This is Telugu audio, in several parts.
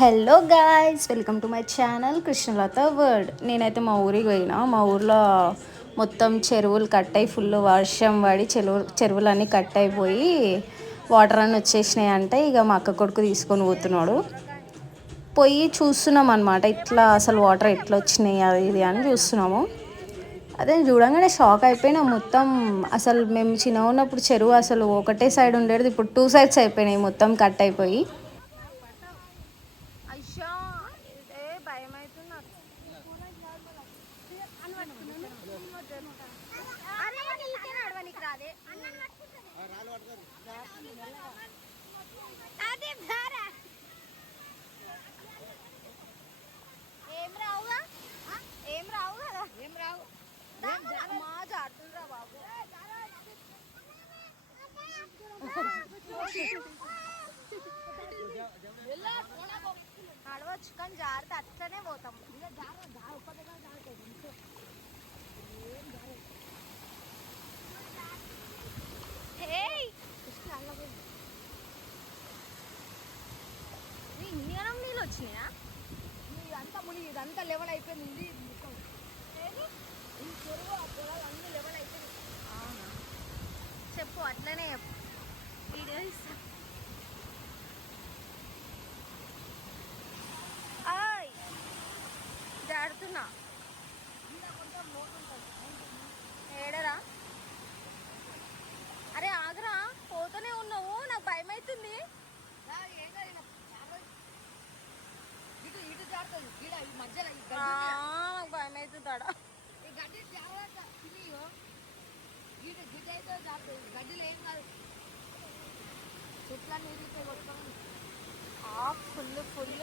Hello guys, welcome to my channel Krishnalatha world. నేనైతే మా ఊరికి పోయినా. మా ఊర్లో మొత్తం చెరువులు కట్ అయి ఫుల్ వర్షం పడి చెరువులన్నీ కట్ అయిపోయి వాటర్ అన్నీ వచ్చేసినాయి. అంటే ఇక మా అక్క కొడుకు తీసుకొని పోతున్నాడు. పోయి చూస్తున్నాం అనమాట, ఇట్లా అసలు వాటర్ ఎట్లా వచ్చినాయి అది ఇది అని చూస్తున్నాము. అదే చూడంగానే షాక్ అయిపోయినా. మొత్తం అసలు మేము చిన్నగా ఉన్నప్పుడు చెరువు అసలు ఒకటే సైడ్ ఉండేది, ఇప్పుడు 2 సైడ్స్ అయిపోయినాయి, మొత్తం కట్ అయిపోయి. అయ్యా ఇదే భయం అవుతుంది. ఏం రావుగా, ఏం రావు కదా, ఏం రావు మా జారుతుందిరా బాబు. నడవచ్చు కానీ జాగ్రత్త, అట్లనే పోతాం. ఇండియనం నీళ్ళు వచ్చినాయా? ఇదంతా మునిగి ఇదంతా లెవెల్ అయిపోయింది. అన్ని లెవెల్ అయిపోయింది. చెప్పు, అట్లనే వీడియో ఇస్తా. జాడుతున్నా ఏడరా. అరే ఆగరా, పోతూనే ఉన్నావు, నాకు భయం అవుతుంది. నాకు భయం అవుతుంది ఆడ. గడ్డిలో ఏం కాదు, చెట్లన్నీ ఫుల్ ఫుల్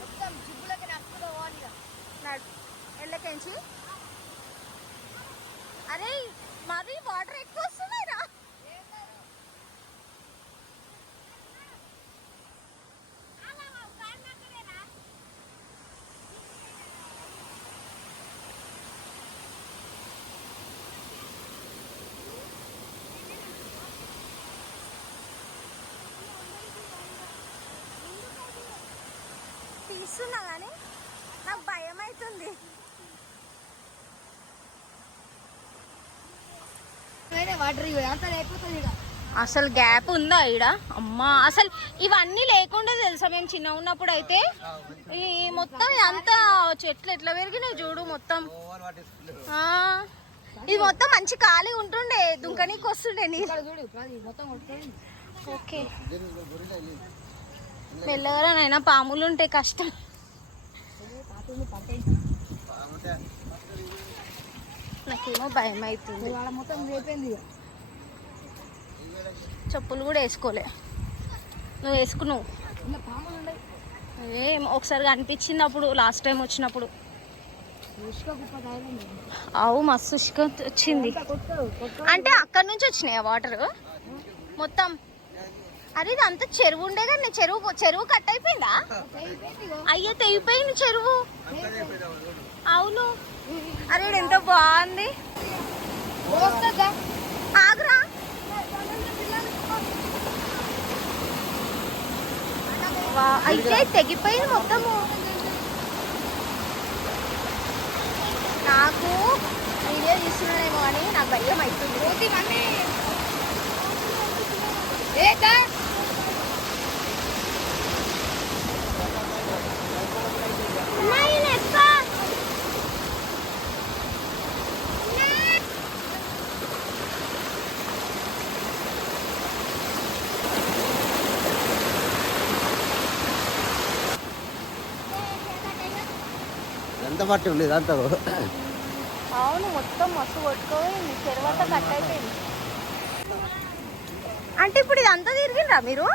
మొత్తం జిబ్బులకి నడుపులో ఎళ్ళకెంచి. అరే మరి వాటర్ ఎక్కువ వస్తున్నాయిరా. తీస్తున్నా కానీ నాకు భయం అవుతుంది. అసలు గ్యాప్ ఉందా ఈడ? అమ్మా అసలు ఇవన్నీ లేకుండా తెలుసా, మేము చిన్న ఉన్నప్పుడు అయితే ఈ మొత్తం అంతా చెట్లు ఎట్లా పెరిగినాయి చూడు. మొత్తం ఇది మొత్తం మంచి ఖాళీ ఉంటుండే, దుంకనీకి వస్తుండే నీళ్ళు. ఓకే మెల్లగానైనా, పాములు ఉంటే కష్టం. నాకేమో భయం అవుతుంది. చెప్పులు కూడా వేసుకోలే. నువ్వు వేసుకున్నావు? ఏమో ఒకసారి కనిపించింది అప్పుడు, లాస్ట్ టైం వచ్చినప్పుడు. అవు మస్తు ఇసుక వచ్చింది. అంటే అక్కడి నుంచి వచ్చినాయి వాటర్ మొత్తం. అరే ఇది అంత చెరువు ఉండే కానీ చెరువు కట్ అయిపోయిందా? అయ్యో తెగిపోయింది చెరువు. అవును. అరే ఎంత బాగుంది. ఆగ్రా అయితే తెగిపోయింది మొత్తము. నాకు వీడియో తీస్తున్నానేమో అని నాకు భయం అవుతుంది. ఎంత పట్టి ఉండేది అంత. అవును మొత్తం మస్తు కొట్టుకోయింది, చెరువంతా కట్ అయిపోయింది. అంటే ఇప్పుడు ఇదంతా తిరిగిండ్రా మీరు?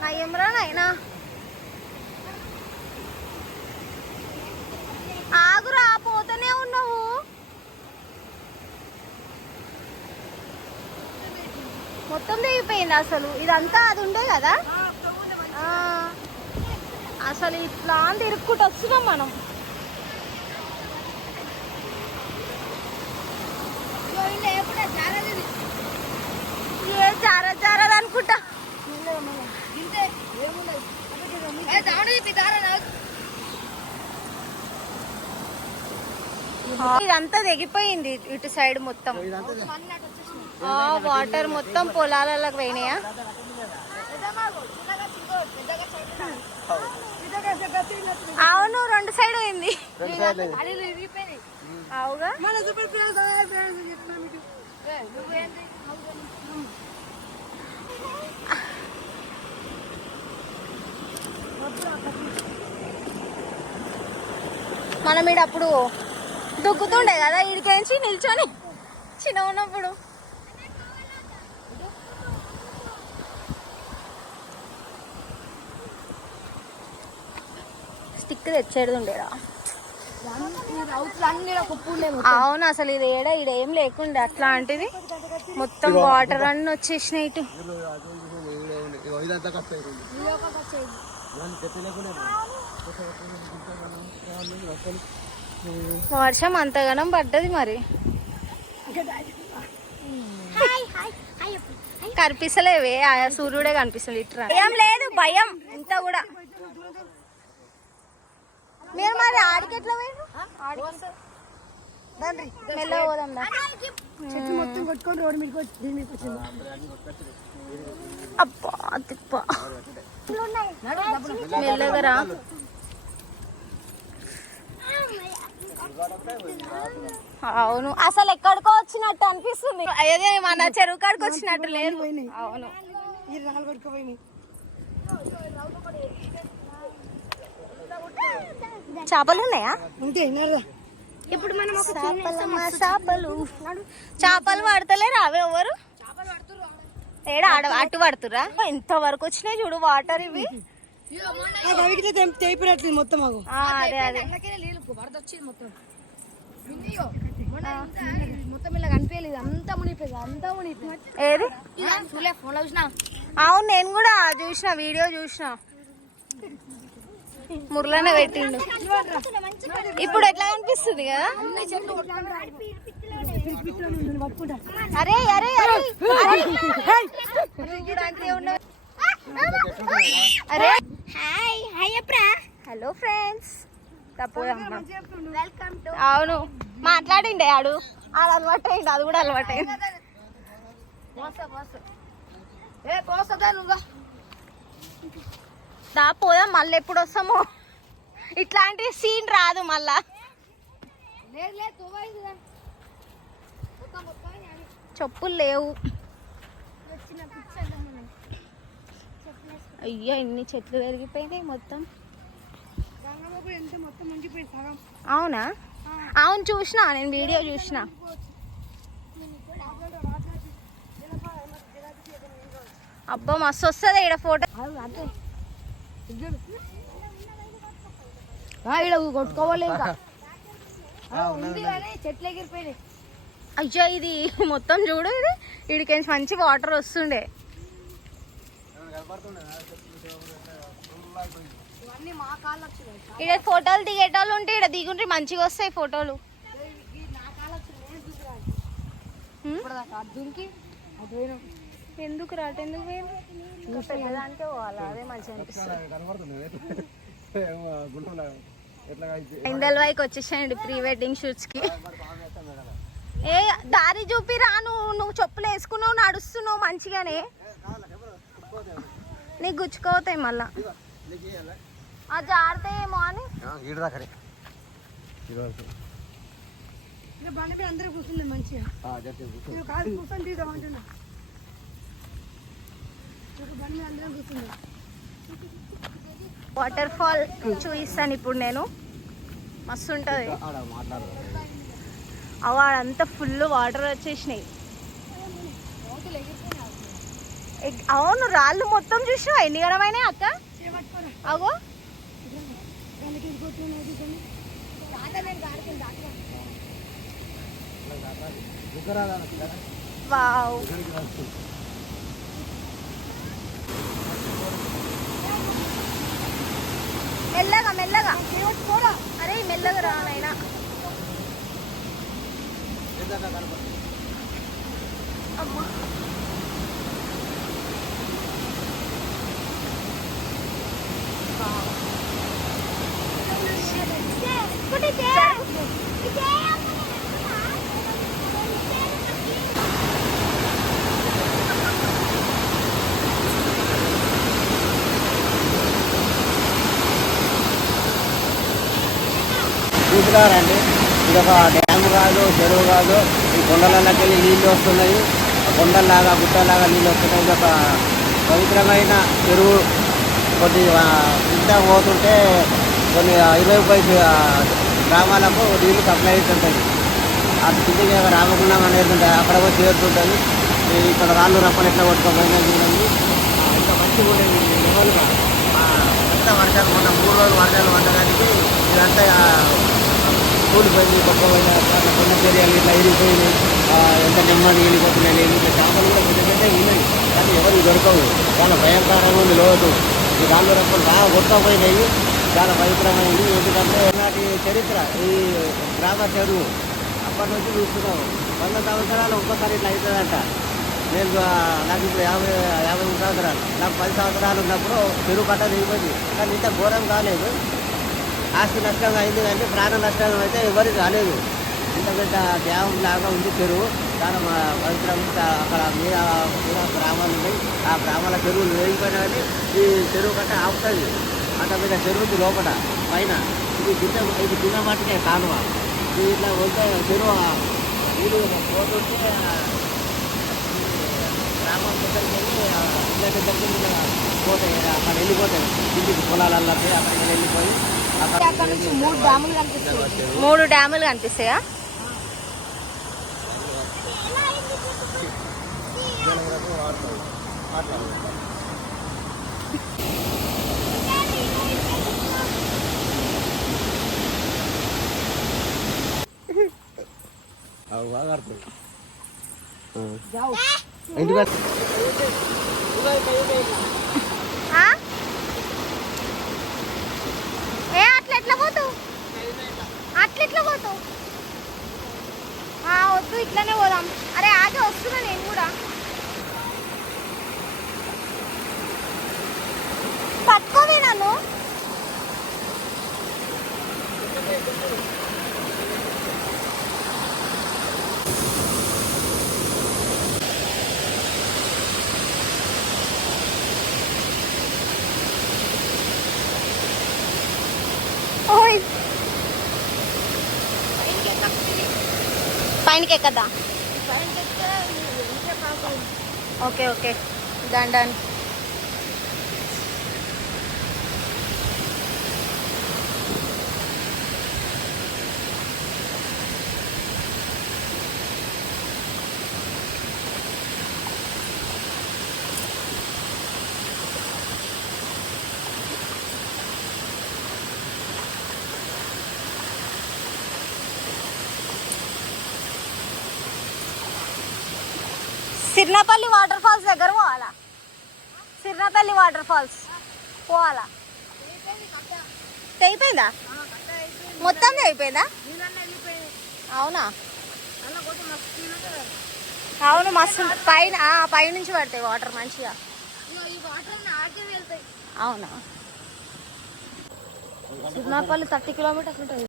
నా ఏమరా నాయనా, ఆగురా, పోతూనే ఉన్నావు. మొత్తం తెగిపోయింది అసలు. ఇదంతా అది ఉండే కదా, అసలు ఇట్లా తిరుక్కుంటూ వస్తున్నాం మనం. అనుకుంటా. ఇదంతా తెగిపోయింది ఇటు సైడ్ మొత్తం. వాటర్ మొత్తం పొలాలకు పోయినాయా? అవును, రెండు సైడ్ పోయింది. అవుగా మనం ఈడ అప్పుడు దుక్కుతుండే కదా ఈడికేంచి నిల్చొని చిన్న ఉన్నప్పుడు. స్టిక్ తెచ్చేది ఉండేరా. అవును, అసలు ఇది ఈడేం లేకుండే అట్లాంటిది. మొత్తం వాటర్ అన్ని వచ్చేసినాయి ఇటు. వర్షం అంతగానం పడ్డది మరి. కనిపిస్తలేవే, ఆ సూర్యుడే కనిపిస్తుంది. ఇట్లా ఏం లేదు, భయం ఇంత కూడా. మీరు మరి ఆడికి ఎట్లా పోయారు? మెల్లగా పోదాం. అబ్బా తిప్ప, మెల్లగా రా. అవును, అసలు ఎక్కడికో వచ్చినట్టు అనిపిస్తుంది. అదే మన చెరువు కాడికి వచ్చినట్టు లేదు. అవును, చేపలు ఉన్నాయా? ఇప్పుడు మనం చేపలు పడతలేరు అవే ఎవరు ఏడా అటు పడుతురా? ఇంతవరకు వచ్చినాయి చూడు వాటర్. ఇవి మొత్తం అదే అదే మొత్తం ఇలా కనిపించలేదు, అంతా మునిగిపోయింది, అంతా మునిగిపోయింది. ఏది? ఫోన్ లో చూసినా. అవును, నేను కూడా చూసిన, వీడియో చూసిన. మురళనే పెట్టిండు. ఇప్పుడు ఎట్లా కనిపిస్తుంది కదా? అరే అరే అరే అరే, హాయ్ హాయ్ అప్రా. Hello friends. అవును, మాట్లాడిండే ఆడు అలవాటు అయింది, అది కూడా అలవాటు అయింది. దా పోదాం, మళ్ళీ ఎప్పుడు వస్తామో. ఇట్లాంటి సీన్ రాదు మళ్ళా. చెప్పులు లేవు. అయ్యో, ఇన్ని చెట్లు పెరిగిపోయినాయి మొత్తం. అవునా? అవును, చూసిన, నేను వీడియో చూసిన. అబ్బా మస్తు వస్తుంది ఇక్కడ ఫోటో. కొట్టుకోవాలి చెట్లు ఎగిరిపోయినాయి. అయ్యో, ఇది మొత్తం చూడు, ఇది ఇడికి మంచి వాటర్ వస్తుండే. ఇక్కడ ఫోటోలు దిగేటోళ్ళు ఉంటే ఇక్కడ దిగుంటే మంచిగా వస్తాయి ఫోటోలు. ఎందుకు రాట, ఎందుకు పెద్దదానికే పోవాలి, అదే మంచిగా అనిపిస్తుంది. ఇందల్వాయికి వచ్చేసాయండి ప్రీ వెడ్డింగ్ షూట్స్ కి. ఏ దారి చూపి రాను, నువ్వు చెప్పులు వేసుకున్నావు, నడుస్తున్నావు మంచిగానే. నీకు గుచ్చుకోతాయి మళ్ళా, జారుతాయేమో అని. అందరూ కూర్చుంది మంచిగా. వాటర్ ఫాల్ చూపిస్తాను ఇప్పుడు నేను, మస్తు ఉంటుంది. అవాడంతా ఫుల్ వాటర్ వచ్చేసినాయి. అవును, రాళ్ళు మొత్తం చూసినావా ఎన్ని గడమైనాయి అక్క? అగో వావ్, మెల్లగా మెల్లగా. అరే మెల్లగా రా నాయనా. చెప్తున్నారండి. ఇది ఒక డ్యామ్ కాదు, చెరువు కాదు. ఈ కొండలకి వెళ్ళి నీళ్ళు వస్తున్నాయి. కొండల్లాగా గుట్టలాగా నీళ్ళు వస్తున్నాయి. ఇది ఒక పవిత్రమైన చెరువు. కొన్ని ఇంత పోతుంటే కొన్ని 20-30 గ్రామాలకు నీళ్ళు సప్లై అవుతుంటాయి. అటు కిందకి రామగుండం అనేది ఉంటుంది, అక్కడ కూడా చేరుతుంటుంది. ఇక్కడ రాళ్ళు రప్పలు ఎట్లా కొట్టుకోపోయినా చూడండి. ఇంత మంచిగా కూడా లెవెల్గా ఎంత వర్షాలు మొన్న 3 రోజులు వర్షాలు పడ్డడానికి ఇదంతా కూలిపోయింది. గొప్పపోయిన కొన్ని చర్యలు ఇట్లా ఇరిగిపోయినాయి. ఎంత నెమ్మది వెళ్ళిపోతున్నాయి. లేదు చేపలు కూడా పెద్ద పెద్ద ఉన్నాయి, కానీ ఎవరికి దొరకవు. చాలా భయంకరంగా ఉంది లోతు. ఈ రాళ్ళు రప్పలు బాగా కొట్టుకోపోయినాయి. చాలా పవిత్రమైంది. ఎందుకంటే నాటి చరిత్ర ఈ గ్రామ చెరువు అప్పటి నుంచి చూస్తున్నాం. 100 సంవత్సరాలు ఒక్కసారి ఇట్లా అవుతుందంట. నేను నాకు ఇప్పుడు 53 సంవత్సరాలు. నాకు 10 సంవత్సరాలు ఉన్నప్పుడు చెరువు కట్ట దిగిపోయింది, కానీ ఇంత ఘోరం కాలేదు. ఆస్తి నష్టం అయింది, కానీ ప్రాణ నష్టం అయితే ఎవరికి కాలేదు. ఇంత పెద్ద డ్యామ్ లాగా ఉంది చెరువు. చాలా పవిత్రం. అక్కడ మీద కూడా గ్రామాలు ఉన్నాయి. ఆ గ్రామాల చెరువులు వేగిపోయినా కానీ ఈ చెరువు కట్ట ఆపుతుంది. అంత పెద్ద చెరువుకి లోపల పైన ఇది కింద మట్టుకే కాలువ. ఇట్లా వెళ్తే చెరువు నీళ్ళు పోతుంటే గ్రామం దగ్గరికి వెళ్ళి ఇళ్ళ దగ్గరికి పోతాయి. అక్కడ వెళ్ళిపోతాయి ఇంటికి పొలాలకి. అక్కడికి వెళ్ళిపోయి అక్కడ నుంచి 3 డ్యాములు కనిపిస్తాయి. 3 డ్యాములు కనిపిస్తాయా? బాగా ఆడుతుంది. ఇంటికి అట్లా పోతావు, అట్లా పోతావు. వద్దు, ఇట్లానే పోదాం. అరే ఆగే, వస్తున్నా నేను కూడా. పట్టుకోవే నన్ను. పైనకి ఎక్కదా? ఓకే ఓకే, దండన్. సిర్నపల్లి వాటర్ ఫాల్స్ దగ్గర పోవాలా? సిర్నపల్లి వాటర్ ఫాల్స్ పోవాలా? తెగిపోయిందా? మొత్తం తెగిపోయిందా? అవునా? అవును, మస్తు పైన పైనుంచి పడతాయి వాటర్ మంచిగా. అవునా? సిర్నాపల్లి 30 కిలోమీటర్స్ ఉంటుంది.